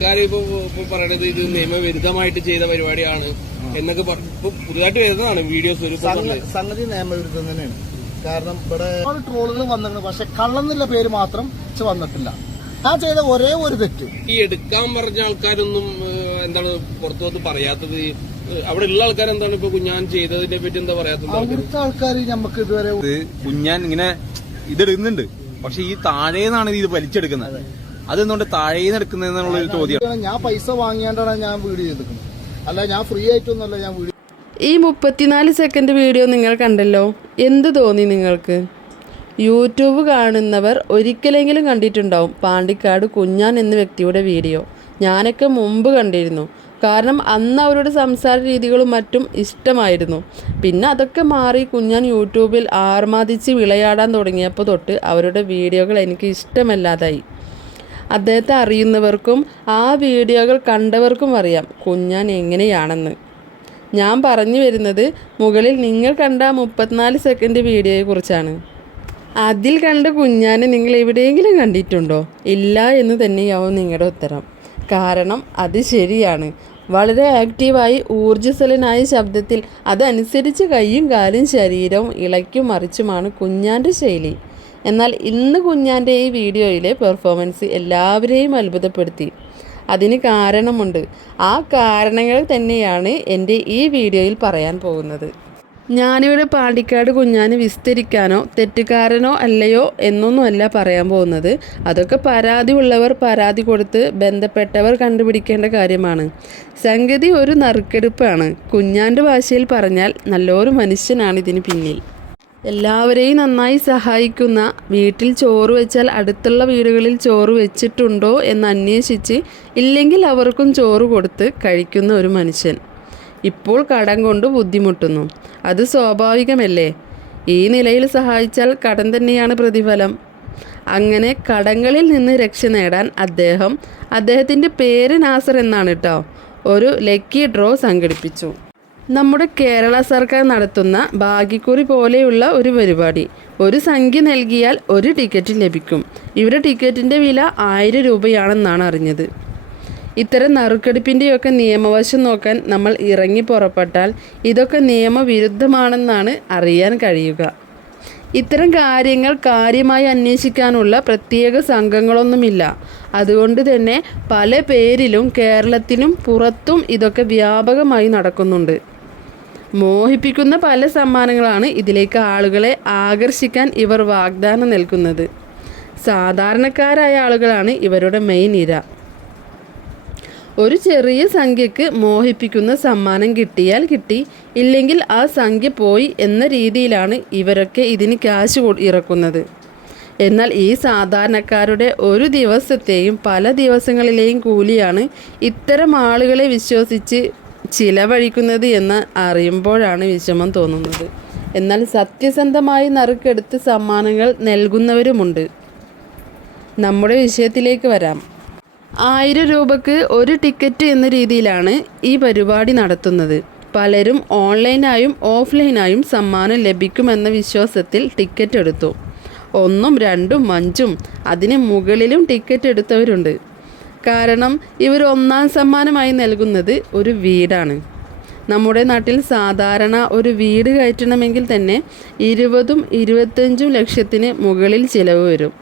ഇപ്പൊ പറയണത് ഇത് നിയമവിരുദ്ധമായിട്ട് ചെയ്ത പരിപാടിയാണ് എന്നൊക്കെ ഇപ്പൊ പുതുതായിട്ട് വരുന്നതാണ് വീഡിയോസ് ഒരു സംഗ- സംഗതി നിയമവിരുദ്ധം തന്നെയാണ്. കാരണം ഇവിടെ ട്രോളുകൾ വന്നിട്ടുണ്ട്. പക്ഷെ കള്ളെന്നുള്ള പേര് മാത്രം വന്നിട്ടില്ല. ആ ചെയ്ത ഒരേ ഒരു തെറ്റ്. ഈ എടുക്കാൻ പറഞ്ഞ ആൾക്കാരൊന്നും എന്താണ് പുറത്തു വന്ന് പറയാത്തത്? അവിടെ ഉള്ള ആൾക്കാർ എന്താണ് ഇപ്പൊ കുഞ്ഞാൻ ചെയ്തതിനെ പറ്റി എന്താ പറയാത്തത്? അവിടുത്തെ ആൾക്കാർ നമുക്ക് ഇതുവരെ ഇത് കുഞ്ഞാൻ ഇങ്ങനെ ഇതെടുക്കുന്നുണ്ട്. പക്ഷെ ഈ താഴേന്നാണ് ഇത് വലിച്ചെടുക്കുന്നത്. അതെന്തുകൊണ്ട് താഴേന്ന് എടുക്കുന്നതെന്നുള്ള ഒരു ചോദ്യം ഞാൻ പൈസ വാങ്ങിയാണ്ടാണ് ഞാൻ വീഡിയോ ചെയ്തിരിക്കുന്നത്. അല്ല ഞാൻ ഫ്രീ ആയിട്ടൊന്നുമല്ല ഞാൻ വീഡിയോ ഈ മുപ്പത്തിനാല് സെക്കൻഡ് വീഡിയോ നിങ്ങൾ കണ്ടല്ലോ? എന്ത് തോന്നി നിങ്ങൾക്ക്? യൂട്യൂബ് കാണുന്നവർ ഒരിക്കലെങ്കിലും കണ്ടിട്ടുണ്ടാവും പാണ്ടിക്കാട് കുഞ്ഞാൻ എന്ന വ്യക്തിയുടെ വീഡിയോ ഞാനൊക്കെ മുമ്പ് കണ്ടിരുന്നു. കാരണം അന്ന് അവരുടെ സംസാര രീതികളും മറ്റും ഇഷ്ടമായിരുന്നു. പിന്നെ അതൊക്കെ മാറി കുഞ്ഞാൻ യൂട്യൂബിൽ ആർമാദിച്ച് വിളയാടാൻ തുടങ്ങിയപ്പോൾ തൊട്ട് അവരുടെ വീഡിയോകൾ എനിക്ക് ഇഷ്ടമല്ലാതായി. അദ്ദേഹത്തെ അറിയുന്നവർക്കും ആ വീഡിയോകൾ കണ്ടവർക്കും അറിയാം. കുഞ്ഞാൻ എങ്ങനെയാണെന്ന്. ഞാൻ പറഞ്ഞു വരുന്നത് മുകളിൽ നിങ്ങൾ കണ്ട മുപ്പത്തിനാല് സെക്കൻഡ് വീഡിയോയെക്കുറിച്ചാണ്. അതിൽ കണ്ട കുഞ്ഞാനെ നിങ്ങൾ എവിടെയെങ്കിലും കണ്ടിട്ടുണ്ടോ? ഇല്ല എന്ന് തന്നെയാവും നിങ്ങളുടെ ഉത്തരം. കാരണം അത് ശരിയാണ്. വളരെ ആക്റ്റീവായി ഊർജസ്വലനായ ശബ്ദത്തിൽ അതനുസരിച്ച് കൈയും കാലും ശരീരവും ഇളയ്ക്കും മറിച്ചുമാണ് കുഞ്ഞാന്റെ ശൈലി. എന്നാൽ ഇന്ന് കുഞ്ഞാന്റെ ഈ വീഡിയോയിലെ പെർഫോമൻസ് എല്ലാവരെയും അത്ഭുതപ്പെടുത്തി. അതിന് കാരണമുണ്ട്. ആ കാരണങ്ങൾ തന്നെയാണ് എന്റെ ഈ വീഡിയോയിൽ പറയാൻ പോകുന്നത്. ഞാനിവിടെ പാണ്ടിക്കാട് കുഞ്ഞാന് വിസ്തരിക്കാനോ തെറ്റുകാരനോ അല്ലയോ എന്നൊന്നുമല്ല പറയാൻ പോകുന്നത്. അതൊക്കെ പരാതി ഉള്ളവർ പരാതി കൊടുത്ത് ബന്ധപ്പെട്ടവർ കണ്ടുപിടിക്കേണ്ട കാര്യമാണ്. സംഗതി ഒരു നറുക്കെടുപ്പാണ്. കുഞ്ഞാന്റെ ഭാഷയിൽ പറഞ്ഞാൽ നല്ലൊരു മനുഷ്യനാണ് ഇതിന് പിന്നിൽ. എല്ലാവരെയും നന്നായി സഹായിക്കുന്ന വീട്ടിൽ ചോറ് വെച്ചാൽ അടുത്തുള്ള വീടുകളിൽ ചോറ് വെച്ചിട്ടുണ്ടോ എന്ന് അന്വേഷിച്ച് ഇല്ലെങ്കിൽ അവർക്കും ചോറ് കൊടുത്ത് കഴിക്കുന്ന ഒരു മനുഷ്യൻ. ഇപ്പോൾ കടം കൊണ്ട് ബുദ്ധിമുട്ടുന്നു. അത് സ്വാഭാവികമല്ലേ? ഈ നിലയിൽ സഹായിച്ചാൽ കടം തന്നെയാണ് പ്രതിഫലം. അങ്ങനെ കടങ്ങളിൽ നിന്ന് രക്ഷ നേടാൻ അദ്ദേഹം അദ്ദേഹത്തിന്റെ പേര് നാസർ എന്നാണ് കേട്ടോ. ഒരു ലക്കി ഡ്രോ സംഘടിപ്പിച്ചു. നമ്മുടെ കേരള സർക്കാർ നടത്തുന്ന ഭാഗ്യക്കുറി പോലെയുള്ള ഒരു പരിപാടി. ഒരു സംഖ്യ നൽകിയാൽ ഒരു ടിക്കറ്റ് ലഭിക്കും. ഇവരുടെ ടിക്കറ്റിന്റെ വില ആയിരം രൂപയാണെന്നാണ് അറിഞ്ഞത്. ഇത്തരം നറുക്കെടുപ്പിന്റെയൊക്കെ നിയമവശം നോക്കാൻ നമ്മൾ ഇറങ്ങി പുറപ്പെട്ടാൽ ഇതൊക്കെ നിയമവിരുദ്ധമാണെന്നാണ് അറിയാൻ കഴിയുക. ഇത്തരം കാര്യങ്ങൾ കാര്യമായി അന്വേഷിക്കാനുള്ള പ്രത്യേക സംഘങ്ങളൊന്നുമില്ല. അതുകൊണ്ട് തന്നെ പല പേരിലും കേരളത്തിനും പുറത്തും ഇതൊക്കെ വ്യാപകമായി നടക്കുന്നുണ്ട്. മോഹിപ്പിക്കുന്ന പല സമ്മാനങ്ങളാണ് ഇതിലേക്ക് ആളുകളെ ആകർഷിക്കാൻ ഇവർ വാഗ്ദാനം നൽകുന്നത്. സാധാരണക്കാരായ ആളുകളാണ് ഇവരുടെ മെയിൻ ഇര. ഒരു ചെറിയ സംഖ്യക്ക് മോഹിപ്പിക്കുന്ന സമ്മാനം കിട്ടിയാൽ കിട്ടി ഇല്ലെങ്കിൽ ആ സംഖ്യ പോയി എന്ന രീതിയിലാണ് ഇവരൊക്കെ ഇതിന് ക്യാഷ് ഇറക്കുന്നത്. എന്നാൽ ഈ സാധാരണക്കാരുടെ ഒരു ദിവസത്തെയും പല ദിവസങ്ങളിലെയും കൂലിയാണ് ഇത്തരം ആളുകളെ വിശ്വസിച്ച് ചിലവഴിക്കുന്നത് എന്ന് അറിയുമ്പോഴാണ് വിഷമം തോന്നുന്നത്. എന്നാൽ സത്യസന്ധമായി നറുക്കെടുത്ത് സമ്മാനങ്ങൾ നൽകുന്നവരുമുണ്ട്. നമ്മുടെ വിഷയത്തിലേക്ക് വരാം. ആയിരം രൂപക്ക് ഒരു ടിക്കറ്റ് എന്ന രീതിയിലാണ് ഈ പരിപാടി നടത്തുന്നത്. പലരും ഓൺലൈനായും ഓഫ്ലൈനായും സമ്മാനം ലഭിക്കുമെന്ന വിശ്വാസത്തിൽ ടിക്കറ്റ് എടുത്തു. ഒന്നും രണ്ടും അഞ്ചും അതിന് മുകളിലും ടിക്കറ്റ് എടുത്തവരുണ്ട്. കാരണം ഇവർ ഒന്നാം സമ്മാനമായി നൽകുന്നത് ഒരു വീടാണ്. നമ്മുടെ നാട്ടിൽ സാധാരണ ഒരു വീട് കയറ്റണമെങ്കിൽ തന്നെ ഇരുപതും ഇരുപത്തഞ്ചും ലക്ഷത്തിന് മുകളിൽ ചിലവ് വരും.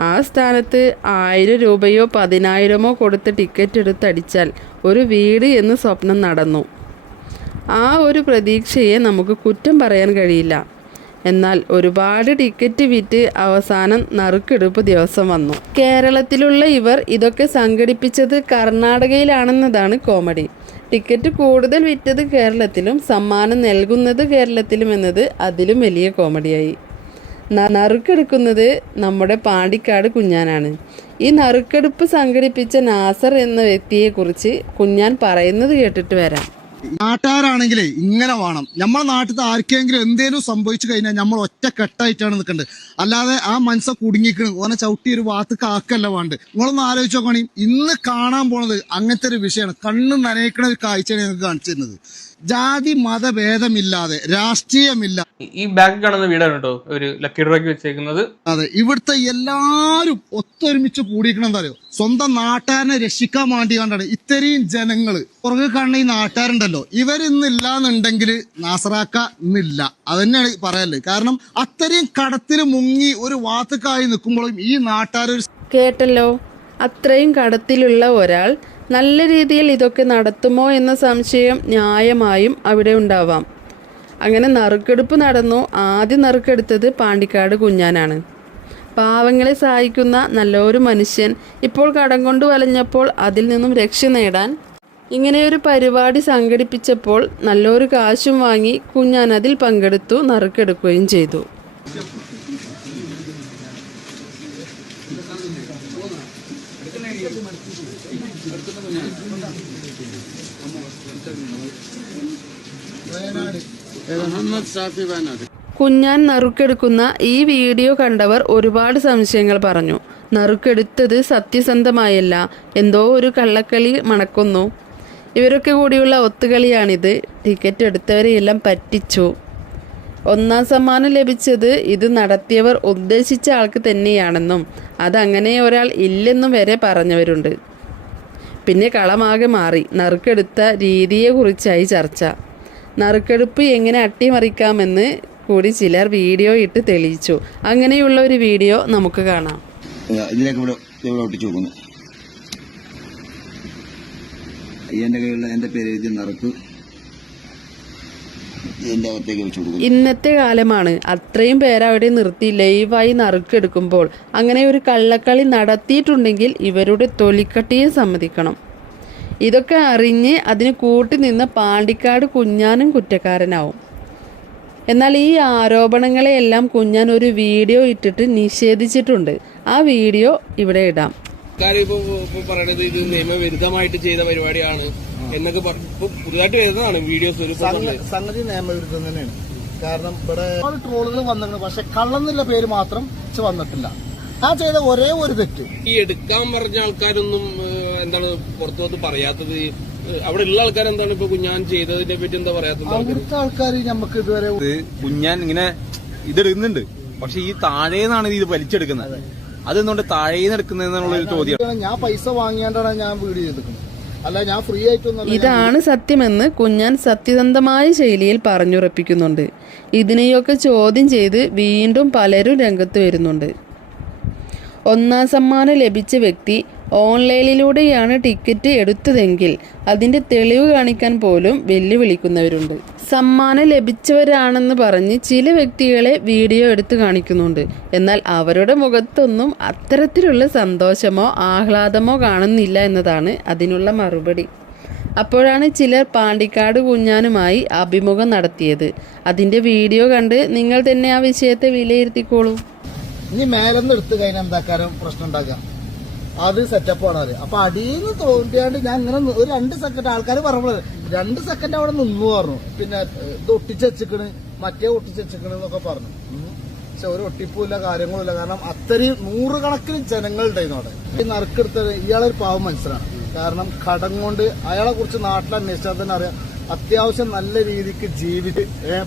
ആ സ്ഥാനത്ത് ആയിരം രൂപയോ പതിനായിരമോ കൊടുത്ത് ടിക്കറ്റ് എടുത്തടിച്ചാൽ ഒരു വീട് എന്ന് സ്വപ്നം നടന്നു. ആ ഒരു പ്രതീക്ഷയെ നമുക്ക് കുറ്റം പറയാൻ കഴിയില്ല. എന്നാൽ ഒരുപാട് ടിക്കറ്റ് വിറ്റ് അവസാനം നറുക്കെടുപ്പ് ദിവസം വന്നു. കേരളത്തിലുള്ള ഇവർ ഇതൊക്കെ സംഘടിപ്പിച്ചത് കർണാടകയിലാണെന്നതാണ് കോമഡി. ടിക്കറ്റ് കൂടുതൽ വിറ്റത് കേരളത്തിലും സമ്മാനം നൽകുന്നത് കേരളത്തിലും എന്നത് അതിലും വലിയ കോമഡിയായി. നറുക്കെടുക്കുന്നത് നമ്മുടെ പാണ്ടിക്കാട് കുഞ്ഞാനാണ്. ഈ നറുക്കെടുപ്പ് സംഘടിപ്പിച്ച നാസർ എന്ന വ്യക്തിയെക്കുറിച്ച് കുഞ്ഞാൻ പറയുന്നത് കേട്ടിട്ട് വരാം. നാട്ടുകാരാണെങ്കിലേ ഇങ്ങനെ വേണം. നമ്മളെ നാട്ടിൽ ആർക്കെങ്കിലും എന്തേലും സംഭവിച്ചു കഴിഞ്ഞാൽ നമ്മൾ ഒറ്റ കെട്ടായിട്ടാണ് നിൽക്കേണ്ടത് അല്ലാതെ ആ മനസ്സ കുടുങ്ങിക്കണം. ഓനെ ചവിട്ടി ഒരു വാത്ത് കാക്കല്ല വേണ്ട. നിങ്ങളൊന്ന് ആലോചിച്ച് നോക്കുകയാണെങ്കിൽ ഇന്ന് കാണാൻ പോണത് അങ്ങനത്തെ ഒരു വിഷയമാണ്. കണ്ണ് നനയിക്കണ ഒരു കാഴ്ചയാണ് ഞങ്ങൾക്ക് കാണിച്ചു തരുന്നത്. ജാതി മതഭേദമില്ലാതെ രാഷ്ട്രീയമില്ല ഈ ബാക്ക് കാണുന്ന വീടാണ് കേട്ടോ ഒരു ലക്കി ഡ്രോയ്ക്ക് വെച്ചേക്കുന്നത്. അതെ ഇവിടുത്തെ എല്ലാരും ഒത്തൊരുമിച്ച് കൂടിയിരിക്കണം എന്താ പറയുക സ്വന്തം നാട്ടുകാരനെ രക്ഷിക്കാൻ വേണ്ടി കണ്ടാണ്. ഇത്രയും ജനങ്ങൾ. പുറകെ കാണുന്ന ഈ നാട്ടുകാരുണ്ടല്ലോ. ഇവരിന്നില്ല എന്നുണ്ടെങ്കിൽ നാസറാക്ക ഇന്നില്ല. അത് തന്നെയാണ് പറയല്ലേ കാരണം അത്രയും കടത്തിൽ മുങ്ങി ഒരു വാത്തുക്കായി നിൽക്കുമ്പോഴും ഈ നാട്ടുകാരൊരു കേട്ടല്ലോ? അത്രയും കടത്തിലുള്ള ഒരാൾ നല്ല രീതിയിൽ ഇതൊക്കെ നടത്തുമോ എന്ന സംശയം ന്യായമായും അവിടെ ഉണ്ടാവാം. അങ്ങനെ നറുക്കെടുപ്പ് നടന്നു. ആദ്യം നറുക്കെടുത്തത് പാണ്ടിക്കാട് കുഞ്ഞാനാണ്. പാവങ്ങളെ സഹായിക്കുന്ന നല്ലൊരു മനുഷ്യൻ ഇപ്പോൾ കടം കൊണ്ട് വലഞ്ഞപ്പോൾ അതിൽ നിന്നും രക്ഷ നേടാൻ ഇങ്ങനെയൊരു പരിപാടി സംഘടിപ്പിച്ചപ്പോൾ നല്ലൊരു കാശും വാങ്ങി കുഞ്ഞാൻ അതിൽ പങ്കെടുത്തു നറുക്കെടുക്കുകയും ചെയ്തു. കുഞ്ഞാൻ നറുക്കെടുക്കുന്ന ഈ വീഡിയോ കണ്ടവർ ഒരുപാട് സംശയങ്ങൾ പറഞ്ഞു. നറുക്കെടുത്തത് സത്യസന്ധമായല്ല എന്തോ ഒരു കള്ളക്കളി മണക്കുന്നു. ഇവരൊക്കെ കൂടിയുള്ള ഒത്തുകളിയാണിത്. ടിക്കറ്റ് എടുത്തവരെയെല്ലാം പറ്റിച്ചു. ഒന്നാം സമ്മാനം ലഭിച്ചത് ഇത് നടത്തിയവർ ഉദ്ദേശിച്ച ആൾക്ക് തന്നെയാണെന്നും അതങ്ങനെ ഒരാൾ ഇല്ലെന്നും വരെ പറഞ്ഞവരുണ്ട്. പിന്നെ കളമാകെ മാറി. നറുക്കെടുത്ത രീതിയെക്കുറിച്ചായി ചർച്ച. നറുക്കെടുപ്പ് എങ്ങനെ അട്ടിമറിക്കാമെന്ന് കൂടി ചിലർ വീഡിയോ ഇട്ട് തെളിയിച്ചു. അങ്ങനെയുള്ള ഒരു വീഡിയോ നമുക്ക് കാണാം. ഇതിലേക്ക് ഇവിടെ ഇവിടെ ഒട്ടിച്ചു വെക്കുന്നു. ഈ കയ്യിലുള്ള എന്റെ പേര് എഴുതി നറുക്ക് ഇതിന്റെ അകത്തേക്ക് വെച്ച് കൊടുക്കുന്നു. ഇന്നത്തെ കാലമാണ്. അത്രയും പേരവിടെ നിർത്തി ലൈവായി നറുക്കെടുക്കുമ്പോൾ അങ്ങനെ ഒരു കള്ളക്കളി നടത്തിയിട്ടുണ്ടെങ്കിൽ ഇവരുടെ തൊലിക്കട്ടിയെ സമ്മതിക്കണം. ഇതൊക്കെ അറിഞ്ഞ് അതിന് കൂട്ടി നിന്ന് പാണ്ടിക്കാട് കുഞ്ഞാനും കുറ്റക്കാരനാവും. എന്നാൽ ഈ ആരോപണങ്ങളെയെല്ലാം കുഞ്ഞാൻ ഒരു വീഡിയോ ഇട്ടിട്ട് നിഷേധിച്ചിട്ടുണ്ട്. ആ വീഡിയോ ഇവിടെ ഇടാം. കാര്യം ഇപ്പൊ ഇപ്പൊ പറയണത് ഇത് നിയമവിരുദ്ധമായിട്ട് ചെയ്ത പരിപാടിയാണ് എന്നൊക്കെ പുതുതായിട്ട് വരുന്നതാണ് വീഡിയോസ് ഒരു സംഗതി നിയമവിരുദ്ധം തന്നെയാണ്. കാരണം ഇവിടെ ട്രോളുകൾ വന്നിട്ടുണ്ട് പക്ഷെ കള്ളെന്നുള്ള പേര് മാത്രം വന്നിട്ടില്ല. ആ ചെയ്ത ഒരേ ഒരു തെറ്റ്. ഈ എടുക്കാൻ പറഞ്ഞ ആൾക്കാരൊന്നും എന്താണ് പുറത്തു വന്ന് പറയാത്തത്? അവിടെ ഉള്ള ആൾക്കാർ എന്താണ് ഇപ്പൊ കുഞ്ഞാൻ ചെയ്തതിനെ പറ്റി എന്താ പറയാത്തത് അവിടുത്തെ ആൾക്കാർ നമുക്ക് ഇതുവരെ കുഞ്ഞാൻ ഇങ്ങനെ ഇതെടുക്കുന്നുണ്ട്. പക്ഷെ ഈ താഴേന്നാണ് ഇത് വലിച്ചെടുക്കുന്നത്. അതെന്തുകൊണ്ട് താഴേന്ന് എടുക്കുന്നതെന്നുള്ള ഒരു ചോദ്യം. ഞാൻ പൈസ വാങ്ങിയാണ്ടാണ് ഞാൻ വീട് ചെയ്തിരിക്കുന്നത്. അല്ല ഞാൻ ഫ്രീ ആയിട്ടൊന്നും ഇതാണ് സത്യമെന്ന് കുഞ്ഞാൻ സത്യസന്ധമായ ശൈലിയിൽ പറഞ്ഞുറപ്പിക്കുന്നുണ്ട്. ഇതിനെയൊക്കെ ചോദ്യം ചെയ്ത് വീണ്ടും പലരും രംഗത്ത് വരുന്നുണ്ട്. ഒന്നാം സമ്മാനം ലഭിച്ച വ്യക്തി ഓൺലൈനിലൂടെയാണ് ടിക്കറ്റ് എടുത്തതെങ്കിൽ അതിന്റെ തെളിവ് കാണിക്കാൻ പോലും വെല്ലുവിളിക്കുന്നവരുണ്ട്. സമ്മാനം ലഭിച്ചവരാണെന്ന് പറഞ്ഞ് ചില വ്യക്തികളെ വീഡിയോ എടുത്ത് കാണിക്കുന്നുണ്ട്. എന്നാൽ അവരുടെ മുഖത്തൊന്നും അത്തരത്തിലുള്ള സന്തോഷമോ ആഹ്ലാദമോ കാണുന്നില്ല എന്നതാണ് അതിനുള്ള മറുപടി. അപ്പോഴാണ് ചിലർ പാണ്ടിക്കാട് കുഞ്ഞാനുമായി അഭിമുഖം നടത്തിയത്. അതിന്റെ വീഡിയോ കണ്ട് നിങ്ങൾ തന്നെ ആ വിഷയത്തെ വിലയിരുത്തിക്കോളൂ. ഇനി മേലെന്ന് എടുത്തു കഴിഞ്ഞാൽ എന്താക്കാരും പ്രശ്നം ഉണ്ടാക്കാം. അത് സെറ്റപ്പാണ് അത് അപ്പൊ അടിയിൽ നിന്ന് തോണ്ടിയാണ്ട് ഞാൻ ഇങ്ങനെ ഒരു രണ്ട് സെക്കൻഡ് ആൾക്കാർ പറഞ്ഞത് രണ്ട് സെക്കൻഡ് അവിടെ നിന്നു പറഞ്ഞു. പിന്നെ ഇത് ഒട്ടിച്ചെച്ചിക്കണ് മറ്റേ ഒട്ടിച്ചെച്ചിക്കണ് എന്നൊക്കെ പറഞ്ഞു. പക്ഷെ ഒരു ഒട്ടിപ്പൂല്ല കാര്യങ്ങളുമില്ല. കാരണം അത്രയും നൂറുകണക്കിന് ജനങ്ങളുണ്ടായിരുന്നു അവിടെ. ഈ നറുക്കെടുത്തത് ഇയാളൊരു പാവം മനസ്സിലാണ് കാരണം കടം കൊണ്ട് അയാളെ കുറിച്ച് നാട്ടിൽ അന്വേഷിച്ചാൽ തന്നെ അറിയാം. അത്യാവശ്യം നല്ല രീതിക്ക് ജീവിച്ച്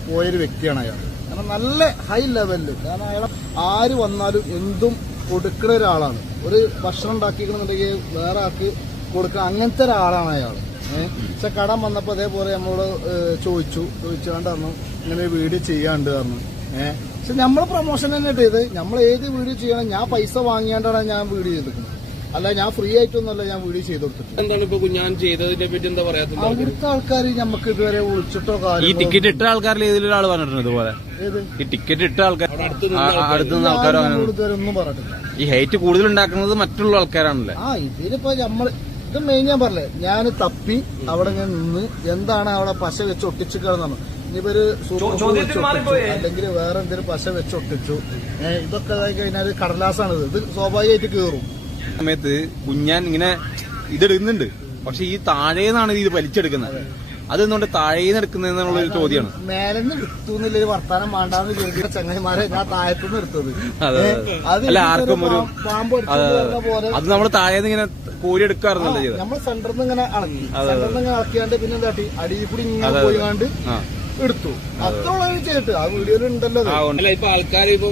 പോയൊരു വ്യക്തിയാണ് അയാൾ. കാരണം നല്ല ഹൈ ലെവലിൽ കാരണം അയാൾ ആര് വന്നാലും എന്തും കൊടുക്കുന്ന ഒരാളാണ്. ഒരു ഭക്ഷണം ഉണ്ടാക്കിക്കണമെന്നുണ്ടെങ്കിൽ വേറെ ആൾക്ക് കൊടുക്കുക അങ്ങനത്തെ ഒരാളാണ് അയാൾ. പക്ഷെ കടം വന്നപ്പോൾ അതേപോലെ നമ്മളോട് ചോദിച്ചു. ചോദിച്ചുകൊണ്ട് പറഞ്ഞു ഇങ്ങനെ വീഡിയോ ചെയ്യാണ്ട് പറഞ്ഞു. ഏഹ് പക്ഷെ നമ്മൾ പ്രൊമോഷൻ തന്നെ ചെയ്ത് നമ്മൾ ഏത് വീഡിയോ ചെയ്യണം ഞാൻ പൈസ വാങ്ങിയാണ്ടാണ് ഞാൻ വീഡിയോ ചെയ്തിരിക്കുന്നത്. അല്ല ഞാൻ ഫ്രീ ആയിട്ടൊന്നുമല്ല ഞാൻ വീഡിയോ ചെയ്ത് കൊടുത്തിട്ട്. എന്താണ് ഇപ്പൊ കുഞ്ഞാൻ ചെയ്തതിനെ പറ്റി എന്താ പറയാത്തത്? അവിടുത്തെ ആൾക്കാർ നമുക്ക് ഇതുവരെ വിളിച്ചിട്ടോ ഈ ടിക്കറ്റ് ഇട്ട ആൾക്കാരിൽ ഏതിലൊരാൾ പറഞ്ഞിട്ടുണ്ട് ഇതുപോലെ? ഈ ടിക്കറ്റ് ഇട്ട ആൾക്കാർ അടുത്ത് നിന്ന് ആൾക്കാരോ. അങ്ങനെ ഇതുവരെ ഒന്നും പറഞ്ഞിട്ടില്ല. ഈ ഹൈറ്റ് കൂടുതൽ ഉണ്ടാക്കുന്നത് മറ്റുള്ള ആൾക്കാരാണല്ലേ? ആ ഇതിലിപ്പോ നമ്മൾ ഇത് മെയിൻ ഞാൻ പറഞ്ഞേ. ഞാൻ തപ്പി അവിടെ ഇങ്ങനെ നിന്ന് എന്താണ് അവിടെ പശ വെച്ച് ഒട്ടിച്ചു കിടന്നു ഇനിയിപ്പോ ഒരു അല്ലെങ്കിൽ വേറെ എന്തെങ്കിലും പശ വെച്ച് ഒട്ടിച്ചു. ഇതൊക്കെ ആയി കഴിഞ്ഞാൽ കടലാസാണ് ഇത് ഇത് സ്വാഭാവികമായിട്ട് കേറും. സമയത്ത് കുഞ്ഞാൻ ഇങ്ങനെ ഇതെടുക്കുന്നുണ്ട്. പക്ഷെ ഈ താഴേന്നാണ് ഇത് വലിച്ചെടുക്കുന്നത്. അതെന്തുകൊണ്ട് താഴേന്ന് എടുക്കുന്നതെന്നുള്ള ഒരു ചോദ്യമാണ്. മേലെ എടുത്തു ഒരു വർത്താനം വേണ്ടാന്ന് ചോദിക്കുന്ന ചങ്ങന്മാരെ ഞാൻ താഴത്തുനിന്ന് എടുത്തത്. അതെ, അത്. അല്ല ആർക്കും ഒരു അതെ, നമ്മൾ താഴേന്ന് ഇങ്ങനെ കോരി എടുക്കാറുണ്ടല്ലോ നമ്മൾ സെന്ററിൽ നിന്ന് ഇങ്ങനെ അളങ്ങി സെന്ററിൽ നിന്ന് ഇങ്ങനെ അളക്കിയാണ്ട് പിന്നെ എന്താട്ടി? അടിയിൽ കൂടി ഇങ്ങനെ പോയിക്കാണ്ട് എടുത്തു. അത്രയുള്ളത് ചെയ്തിട്ട്. ആ വീഡിയോയിൽ ഉണ്ടല്ലോ. അല്ല ഇപ്പൊ ആൾക്കാർ ഇപ്പൊ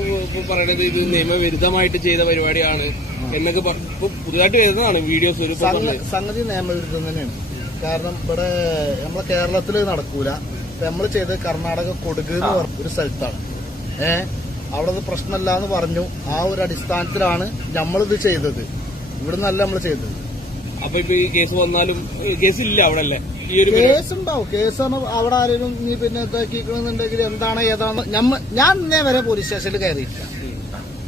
പറയണത് ഇത് നിയമവിരുദ്ധമായിട്ട് ചെയ്ത പരിപാടിയാണ് എന്നൊക്കെ ഇപ്പൊ പുതുതായിട്ട് വരുന്നതാണ് വീഡിയോസ് ഒരു. സംഗതി നിയമവിരുദ്ധം തന്നെയാണ്. കാരണം ഇവിടെ നമ്മളെ കേരളത്തിൽ നടക്കൂല. നമ്മൾ ചെയ്ത് കർണാടക കൊടുക് എന്ന് പറഞ്ഞ ഒരു സ്ഥലത്താണ്. ഏ? അവിടെ അത് പ്രശ്നമല്ല എന്ന് പറഞ്ഞു. ആ ഒരു അടിസ്ഥാനത്തിലാണ് നമ്മളിത് ചെയ്തത്. ഇവിടെ നിന്നല്ല നമ്മൾ ചെയ്തത്. അപ്പൊ ഇപ്പൊ ഈ കേസ് വന്നാലും കേസ് ഇല്ല അവിടെ അല്ലേ ഈ ഒരു പരിപാടി. കേസ് ഉണ്ടാവും കേസ് അവിടെ ആരെങ്കിലും നീ പിന്നെ ഇതാക്കിക്കണമെന്നുണ്ടെങ്കിൽ എന്താണ് ഏതാണ് ഞമ്മ ഞാൻ ഇന്നേ വരെ പോലീസ് സ്റ്റേഷനിൽ കയറിയിട്ടില്ല.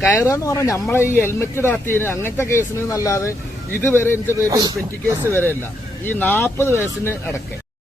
കയറാന്ന് പറഞ്ഞാൽ നമ്മളെ ഈ ഹെൽമെറ്റ് ഇടാത്തതിന് അങ്ങനത്തെ കേസിന് എന്നല്ലാതെ ഇതുവരെ എന്റെ പേരിൽ പെറ്റി കേസ് വരെ ഇല്ല. ഈ നാൽപ്പത് വയസ്സിന് അടക്കെ.